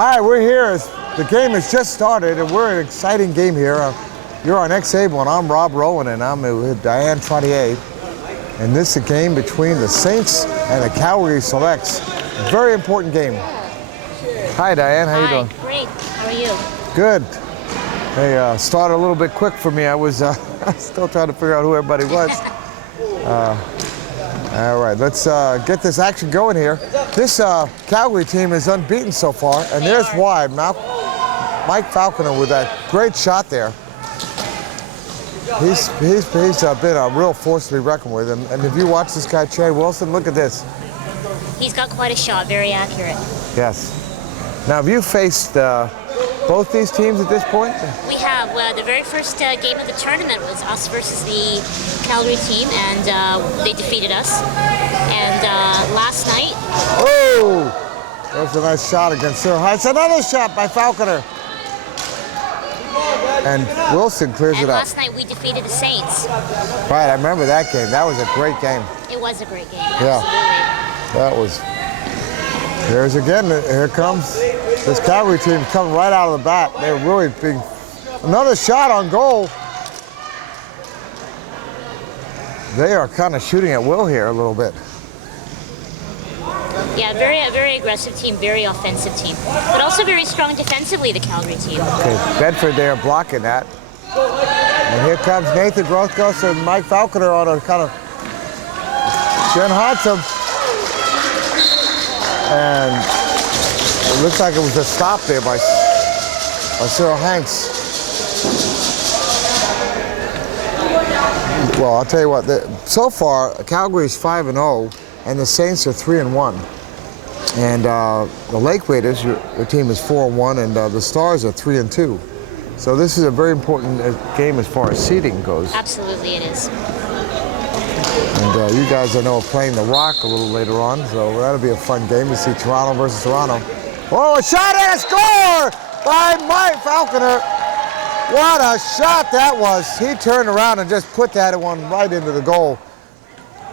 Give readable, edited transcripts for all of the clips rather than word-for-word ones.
Hi, we're here. The game has just started, and we're in an exciting game here. You're on X-Able, and I'm Rob Rowan, and I'm with Diane Trottier. And this is a game between the Saints and the Calgary Selects. Very important game. Hi, Diane. How you doing? Great. How are you? Good. They started a little bit quick for me. I was still trying to figure out who everybody was. All right, let's get this action going here. This Calgary team is unbeaten so far, and there's why. Mike Falconer with that great shot there. He's been a real force to be reckoned with. And if you watch this guy, Chad Wilson, look at this. He's got quite a shot, very accurate. Yes. Now, have you faced both these teams at this point? We have. The very first game of the tournament was us versus the Calgary team, and they defeated us. And last night... Oh! That's a nice shot against Cyril Heights. Another shot by Falconer. And Wilson clears it up. And last night we defeated the Saints. Right, I remember that game. That was a great game. It was a great game, yeah. Absolutely. That was... There's again, here comes this Calgary team coming right out of the bat. They're really big. Another shot on goal. They are kind of shooting at will here a little bit. Yeah, very aggressive team, very offensive team, but also very strong defensively, the Calgary team. Okay, Bedford there blocking that. And here comes Nathan Grothgos and Mike Falconer on a kind of Jen Handsome. And it looks like it was a stop there by Cyril Hanks. Well, I'll tell you what, so far, Calgary's 5-0, and the Saints are 3-1. And the Lake Raiders, your team is 4-1, and the Stars are 3-2. So this is a very important game as far as seeding goes. Absolutely, it is. And you guys, I know, are playing the Rock a little later on, so that'll be a fun game to see Toronto versus Toronto. Oh, a shot and a score by Mike Falconer. What a shot that was. He turned around and just put that one right into the goal.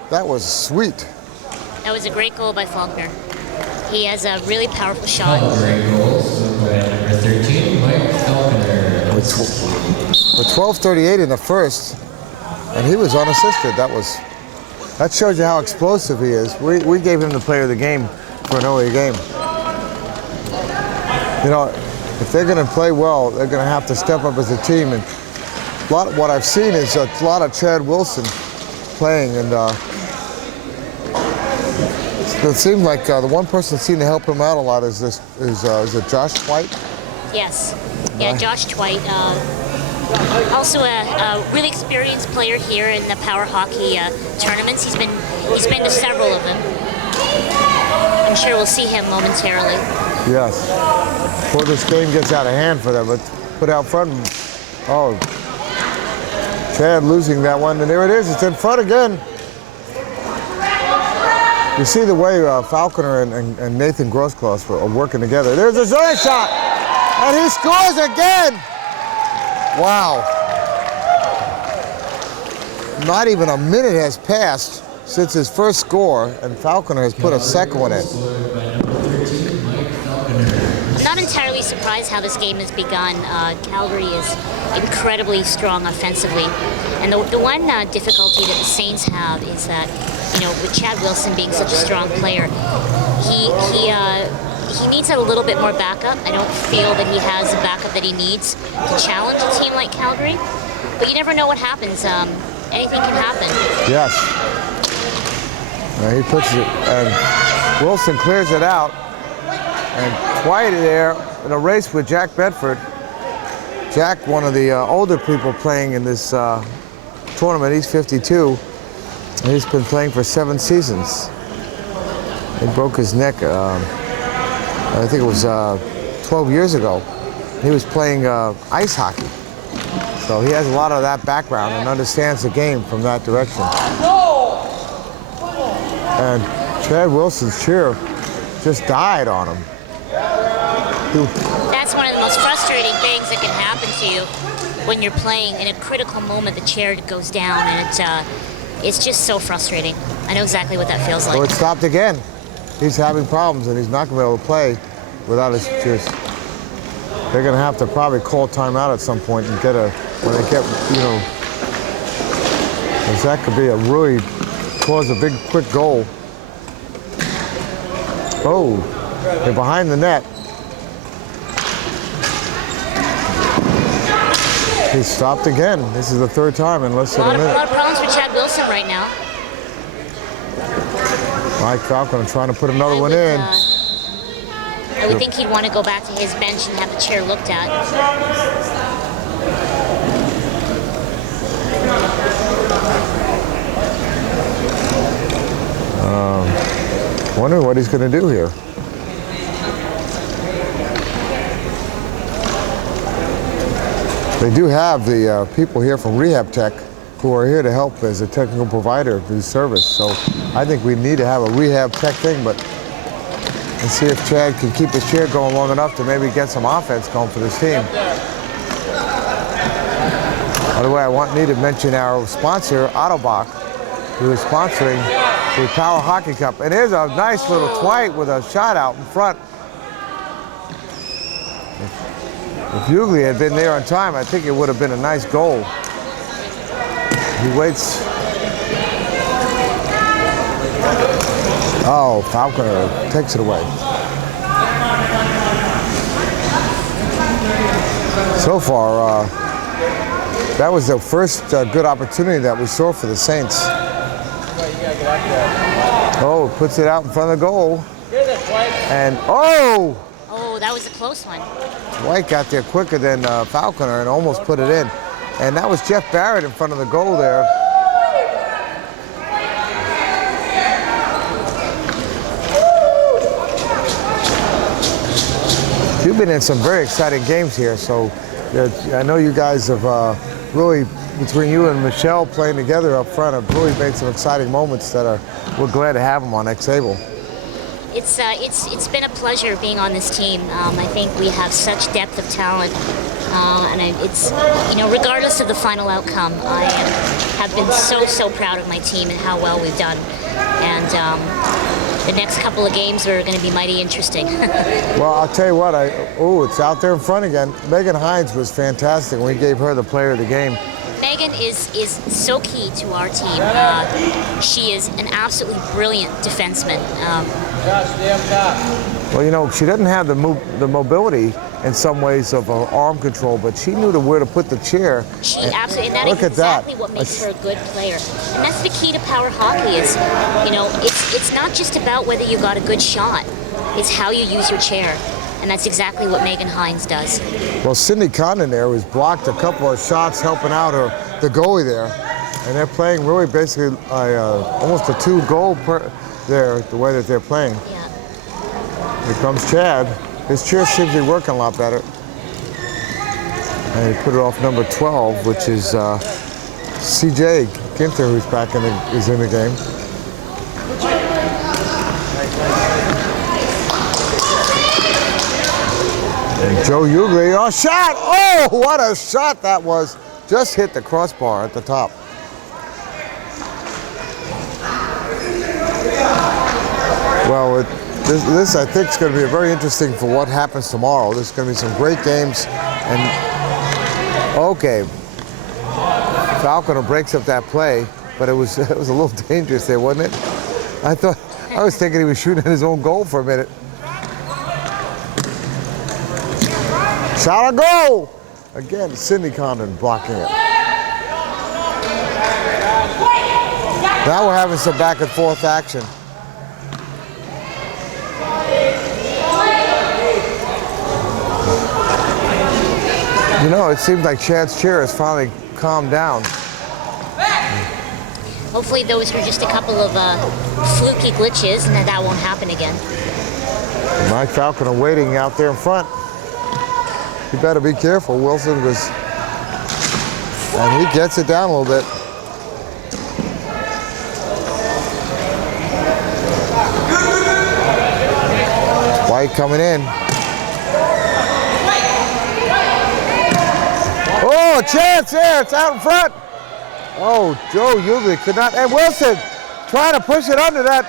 That was sweet. That was a great goal by Falconer. He has a really powerful shot. Great goals by number 13, Mike Falconer. With 12:38 in the first, and he was unassisted. That shows you how explosive he is. We gave him the player of the game for an OA game. You know, if they're going to play well, they're going to have to step up as a team. And what I've seen is a lot of Chad Wilson playing, and it seems like the one person that seemed to help him out a lot is it Josh Twite? Yes. Yeah, Josh Twite. Also a really experienced player here in the power hockey tournaments. He's been to several of them. I'm sure we'll see him momentarily. Yes. Before this game gets out of hand for them, but put out front. Oh, Chad losing that one, and there it is. It's in front again. You see the way Falconer and Nathan Grothgos are working together. There's a zone shot, and he scores again. Wow. Not even a minute has passed since his first score, and Falconer has put a second one in. I'm not entirely surprised how this game has begun. Calgary is incredibly strong offensively. And the one difficulty that the Saints have is that, you know, with Chad Wilson being such a strong player, he needs a little bit more backup. I don't feel that he has the backup that he needs to challenge a team like Calgary. But you never know what happens. Anything can happen. Yes. He puts it, and Wilson clears it out. And Twite there in a race with Jack Bedford. Jack, one of the older people playing in this tournament, he's 52. And he's been playing for 7 seasons. He broke his neck. I think it was 12 years ago. He was playing ice hockey. So he has a lot of that background and understands the game from that direction. And Chad Wilson's cheer just died on him. That's one of the most frustrating things that can happen to you when you're playing. In a critical moment, the chair goes down, and it's just so frustrating. I know exactly what that feels like. So it stopped again. He's having problems, and he's not going to be able to play. without his just. They're gonna have to probably call timeout at some point and get when they get, you know, 'cause that could be a really cause a big quick goal. Oh, they're behind the net. He's stopped again. This is the third time in less than a minute. A lot of problems for Chad Wilson right now. Mike Falconer trying to put another one in. I would think he'd want to go back to his bench and have the chair looked at. Wondering what he's going to do here. They do have the people here from Rehab Tech who are here to help as a technical provider of this service. So I think we need to have a Rehab Tech thing, but let's see if Chad can keep his chair going long enough to maybe get some offense going for this team. By the way, I need to mention our sponsor, Autobach, who is sponsoring the Power Hockey Cup. And here's a nice little Dwight with a shot out in front. If Hughley had been there on time, I think it would have been a nice goal. He waits. Oh, Falconer takes it away. So far, that was the first good opportunity that we saw for the Saints. Oh, puts it out in front of the goal. And oh! Oh, that was a close one. White got there quicker than Falconer and almost put it in. And that was Jeff Barrett in front of the goal there. You've been in some very exciting games here, so I know you guys have really, between you and Michelle playing together up front, have really made some exciting moments that we're glad to have them on X-Able. It's been a pleasure being on this team. I think we have such depth of talent, and it's, you know, regardless of the final outcome, I have been so proud of my team and how well we've done. And the next couple of games are going to be mighty interesting. Well, I'll tell you what. It's out there in front again. Megan Hines was fantastic. We gave her the player of the game. Megan is so key to our team. She is an absolutely brilliant defenseman. Well, you know, she doesn't have the mobility in some ways of arm control, but she knew where to put the chair. She absolutely, and that is exactly what makes her a good player. And that's the key to power hockey is, you know, it's not just about whether you got a good shot. It's how you use your chair. And that's exactly what Megan Hines does. Well, Cindy Condon there was blocked a couple of shots helping out the goalie there. And they're playing really basically almost a 2-goal there, the way that they're playing. Yeah. Here comes Chad. His chair seems to be working a lot better. And he put it off number 12, which is CJ Ginther, who's back is in the game. And Joe Hughley, oh, shot! Oh, what a shot that was. Just hit the crossbar at the top. Well, this I think is going to be very interesting for what happens tomorrow. There's going to be some great games. And, okay, Falconer breaks up that play, but it was a little dangerous there, wasn't it? I was thinking he was shooting at his own goal for a minute. Shot a goal! Again, Cindy Condon blocking it. Now we're having some back and forth action. You know, it seems like Chad's chair has finally calmed down. Hopefully those were just a couple of fluky glitches and that won't happen again. Mike Falconer waiting out there in front. You better be careful. Wilson was, and he gets it down a little bit. White coming in. Oh, a chance there. It's out in front. Oh, Joe Hughley could not. And Wilson trying to push it under that.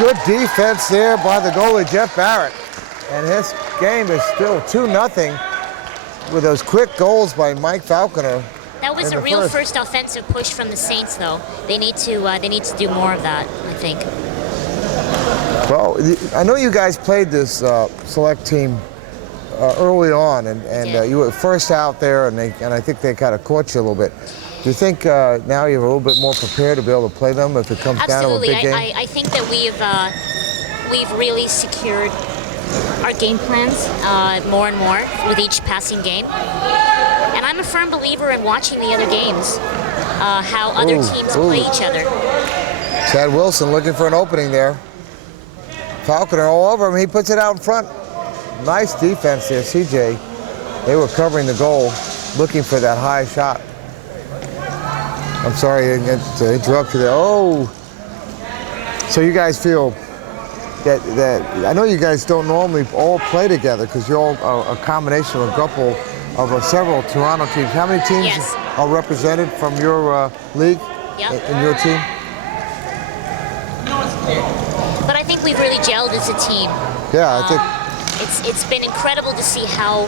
Good defense there by the goalie, Jeff Barrett. And his game is still 2-0 with those quick goals by Mike Falconer. That was a real first offensive push from the Saints, though. They need to do more of that, I think. Well, I know you guys played this select team early on, and you were first out there, and I think they kind of caught you a little bit. Do you think now you're a little bit more prepared to be able to play them if it comes down to a big game? I think that we've really secured our game plans more and more with each passing game. And I'm a firm believer in watching the other games, how other teams play each other. Chad Wilson looking for an opening there. Falconer all over him. He puts it out in front. Nice defense there, CJ. They were covering the goal, looking for that high shot. I'm sorry to interrupt you there. Oh, so you guys feel that I know you guys don't normally all play together because you're all a combination of a couple of several Toronto teams. How many teams are represented from your league in your team? But I think we've really gelled as a team. Yeah, I think it's been incredible to see how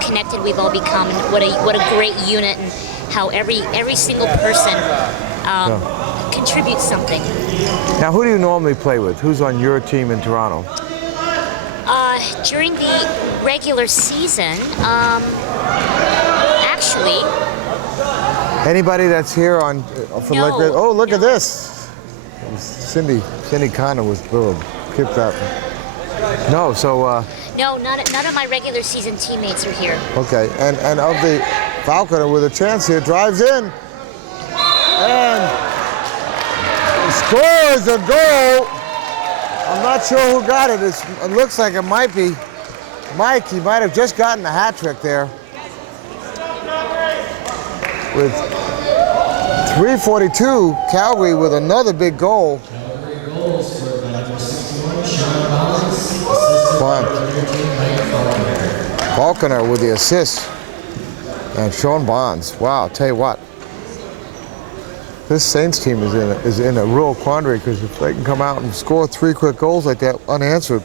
connected we've all become, and what a great unit, and how every single person contributes something. Now, who do you normally play with? Who's on your team in Toronto? During the regular season, actually. Anybody that's here on for No, oh, look at this. Cindy Connor was kicked out. No, so. No, none of my regular season teammates are here. Okay, and of the Falconer with a chance here, drives in and scores a goal. I'm not sure who got it. It looks like it might be Mike. He might have just gotten the hat trick there. With 3:42, Calgary with another big goal. Falconer with the assist. And Sean Bonds. Wow, I'll tell you what. This Saints team is in a real quandary because if they can come out and score 3 quick goals like that unanswered,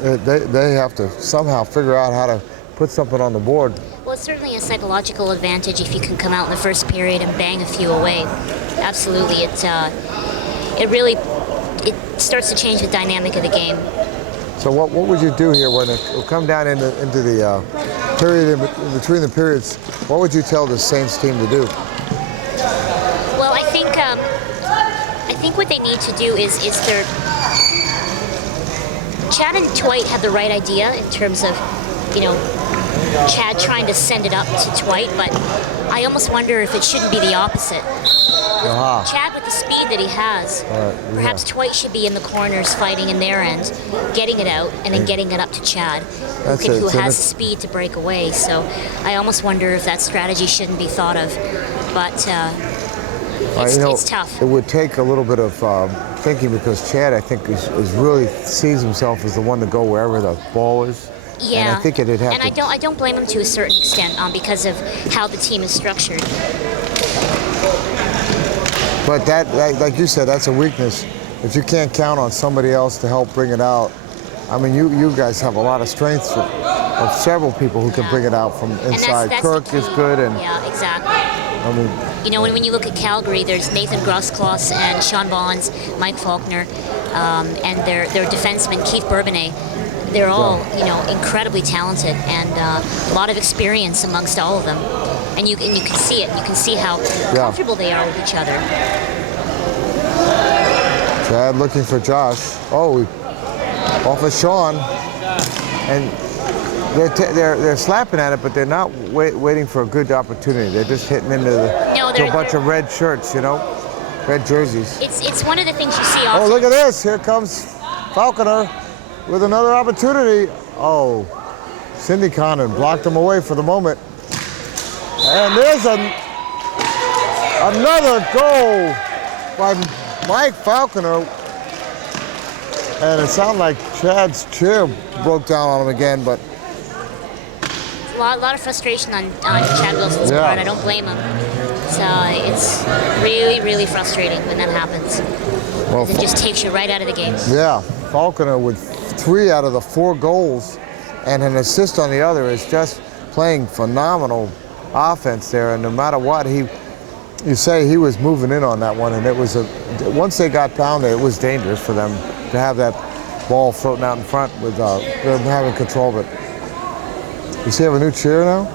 they have to somehow figure out how to put something on the board. Well, it's certainly a psychological advantage if you can come out in the first period and bang a few away. Absolutely, it starts to change the dynamic of the game. So what would you do here when it will come down into the period in between the periods? What would you tell the Saints team to do? Well, I think what they need to do is their Chad and Dwight have the right idea in terms of, Chad trying to send it up to Dwight, but I almost wonder if it shouldn't be the opposite. With Chad, with the speed that he has, perhaps Dwight should be in the corners fighting in their end, getting it out, and then getting it up to Chad, who has the speed to break away. So I almost wonder if that strategy shouldn't be thought of. But it's tough. It would take a little bit of thinking because Chad, I think, is really sees himself as the one to go wherever the ball is. Yeah, and I think it'd have and to. I don't blame him to a certain extent because of how the team is structured. But that, like you said, that's a weakness. If you can't count on somebody else to help bring it out, I mean, you guys have a lot of strengths of several people who can bring it out from inside. That's Kirk is good, and yeah, exactly. I mean, when you look at Calgary, there's Nathan Grosskloss and Sean Bonds, Mike Faulkner, and their defenseman Keith Bourbonnais. They're all, incredibly talented and a lot of experience amongst all of them. And you can see it. You can see how comfortable they are with each other. Chad looking for Josh. Oh, off of Sean, and they're slapping at it, but they're not waiting for a good opportunity. They're just hitting into a bunch of red shirts, red jerseys. It's one of the things you see often. Oh, look at this! Here comes Falconer with another opportunity. Oh, Cindy Connor blocked him away for the moment. And there's another goal by Mike Falconer. And it sounded like Chad's chair broke down on him again, but... A lot of frustration on Chad Wilson's part. I don't blame him. So it's really, really frustrating when that happens. Well, It just takes you right out of the game. yeah, Falconer with 3 out of the 4 goals and an assist on the other is just playing phenomenal offense there. And no matter what, you say he was moving in on that one, and it was once they got down there, it was dangerous for them to have that ball floating out in front with them having control of it. Does he have a new chair now?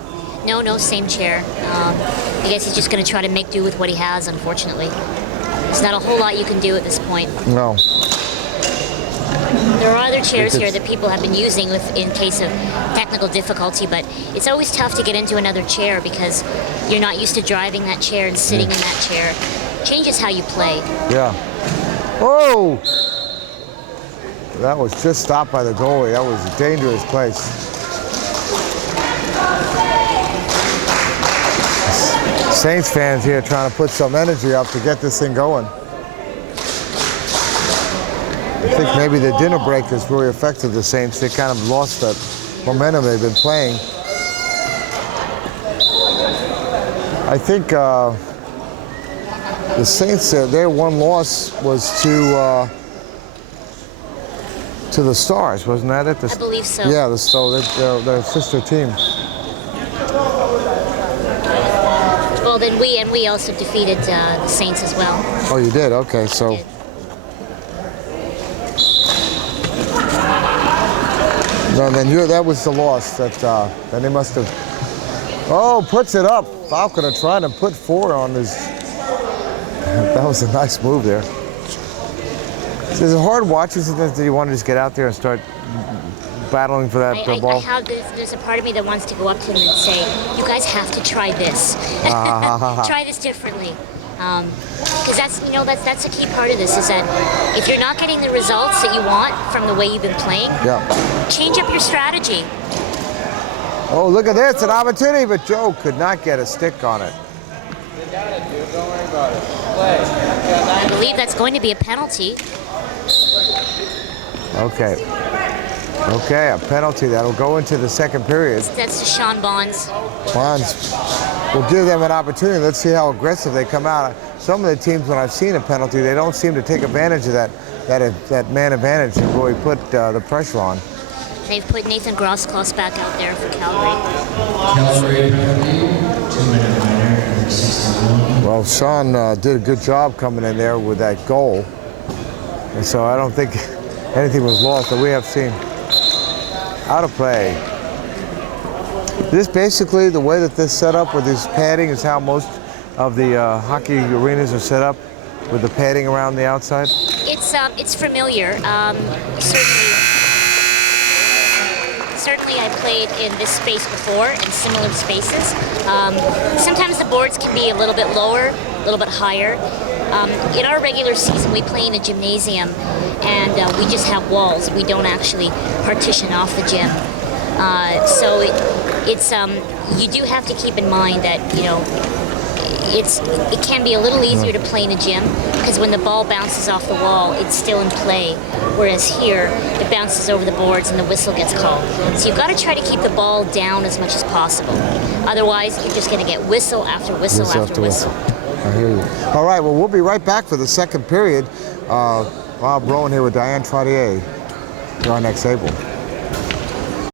No, same chair. I guess he's just going to try to make do with what he has, unfortunately. There's not a whole lot you can do at this point. No. There are other chairs here that people have been using in case of technical difficulty, but it's always tough to get into another chair because you're not used to driving that chair and sitting in that chair. Changes how you play. Yeah. Oh! That was just stopped by the goalie. That was a dangerous place. Saints fans here trying to put some energy up to get this thing going. I think maybe the dinner break has really affected the Saints. They kind of lost the momentum they've been playing. I think the Saints, their one loss was to the Stars, wasn't that it? I believe so. Yeah, their sister team. Well, then we also defeated the Saints as well. Oh, you did? Okay, so. No, then that was the loss. Then they must have. Oh, puts it up. Falconer trying to put 4 on his. That was a nice move there. Is it hard watching sometimes that you want to just get out there and start battling for that ball? There's a part of me that wants to go up to them and say, you guys have to try this. Try this differently. Because that's a key part of this, is that if you're not getting the results that you want from the way you've been playing, change up your strategy. Oh, look at this, an opportunity, but Joe could not get a stick on it. You got it, dude. Don't worry about it. Play. I believe that's going to be a penalty. Okay. Okay, a penalty that'll go into the second period. That's to Sean Bonds. Bonds will give them an opportunity. Let's see how aggressive they come out. Some of the teams, when I've seen a penalty, they don't seem to take advantage of that man advantage and really put the pressure on. They've put Nathan Grosskloss back out there for Calgary. Calgary penalty, 2-minute minor, number 61. Well, Sean did a good job coming in there with that goal. And so I don't think anything was lost, but we have seen out of play. This basically, the way that this set up with this padding is how most of the hockey arenas are set up, with the padding around the outside. It's familiar. Certainly I played in this space before, in similar spaces. Sometimes the boards can be a little bit lower, a little bit higher. In our regular season, we play in a gymnasium, and we just have walls. We don't actually partition off the gym. So you do have to keep in mind that, it can be a little easier to play in a gym, because when the ball bounces off the wall, it's still in play. Whereas here, it bounces over the boards and the whistle gets called. So you've got to try to keep the ball down as much as possible. Otherwise, you're just going to get whistle after whistle after whistle. I hear you. All right, well, we'll be right back for the second period. Bob Rowan here with Diane Trottier. You're on next table.